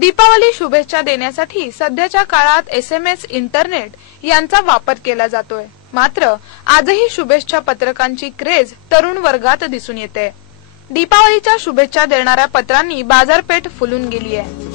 दीपावली शुभेच्छा देण्यासाठी सध्याच्या काळात SMS, इंटरनेट यांचा वापर केला जातोय। मात्र आजही शुभेच्छा पत्रकांची क्रेज तरुण वर्गात दिसून येते। दीपावलीच्या शुभेच्छा देणाऱ्या पत्रांनी बाजारपेठ फुलून गेली आहे।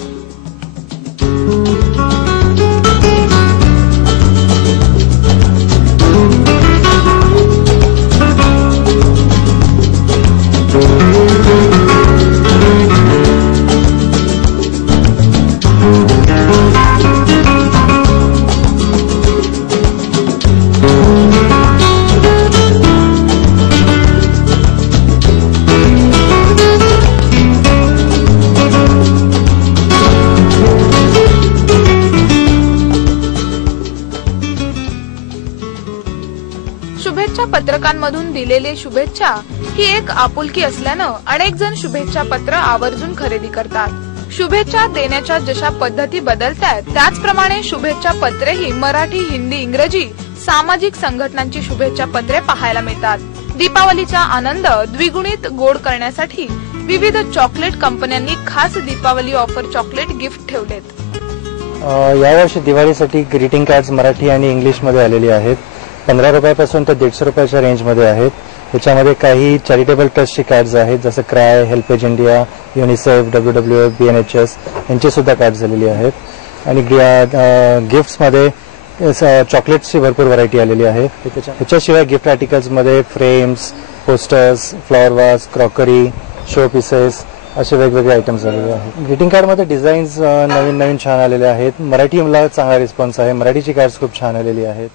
शुभेच्छा पत्रकांमधून दिलेले शुभेच्छा ही एक आपुलकी असल्यानं अनेक जण शुभेच्छा पत्र आवर्जून खरेदी करतात। शुभेच्छा देण्याच्या जशा पद्धती बदलतात त्याचप्रमाणे शुभेच्छा पत्रेही मराठी, हिंदी, इंग्रजी सामाजिक संघटनांची शुभेच्छा पत्रे पाहायला मिळतात। दीपावलीचा आनंद द्विगुणित गोड करण्यासाठी विविध चॉकलेट कंपन्यांनी खास दीपावली ऑफर चॉकलेट गिफ्ट ठेवलेत। यावर्षी दिवाळीसाठी ग्रीटिंग कार्ड्स मराठी आणि इंग्लिश मध्ये आलेली आहेत। 15 रुपयापासून ते 150 रुपयाच्या रेंज मध्ये आहेत। याच्यामध्ये काही चॅरिटेबल ट्रस्टची कार्ड्स आहेत, जसं cry, HelpAge India, UNICEF, WWF, BNHS यांचे सुद्धा कार्ड्स झालेली आहेत। आणि गिफ्ट्स मध्ये चॉकलेट्सची भरपूर व्हरायटी आलेली आहे। त्याच्याशिवाय गिफ्ट आर्टिकल्स मध्ये फ्रेम्स, पोस्टर्स, फ्लॉवर वाज, क्रॉकरी, शो पीसेस असे वेगवेगळे आयटम्स आलेले आहेत। ग्रीटिंग कार्ड मध्ये डिझाईन्स नवीन छान आलेले आहेत। मराठीला चांगला रिस्पॉन्स आहे। मराठीची कार्ड्स खूप छान आलेली आहेत।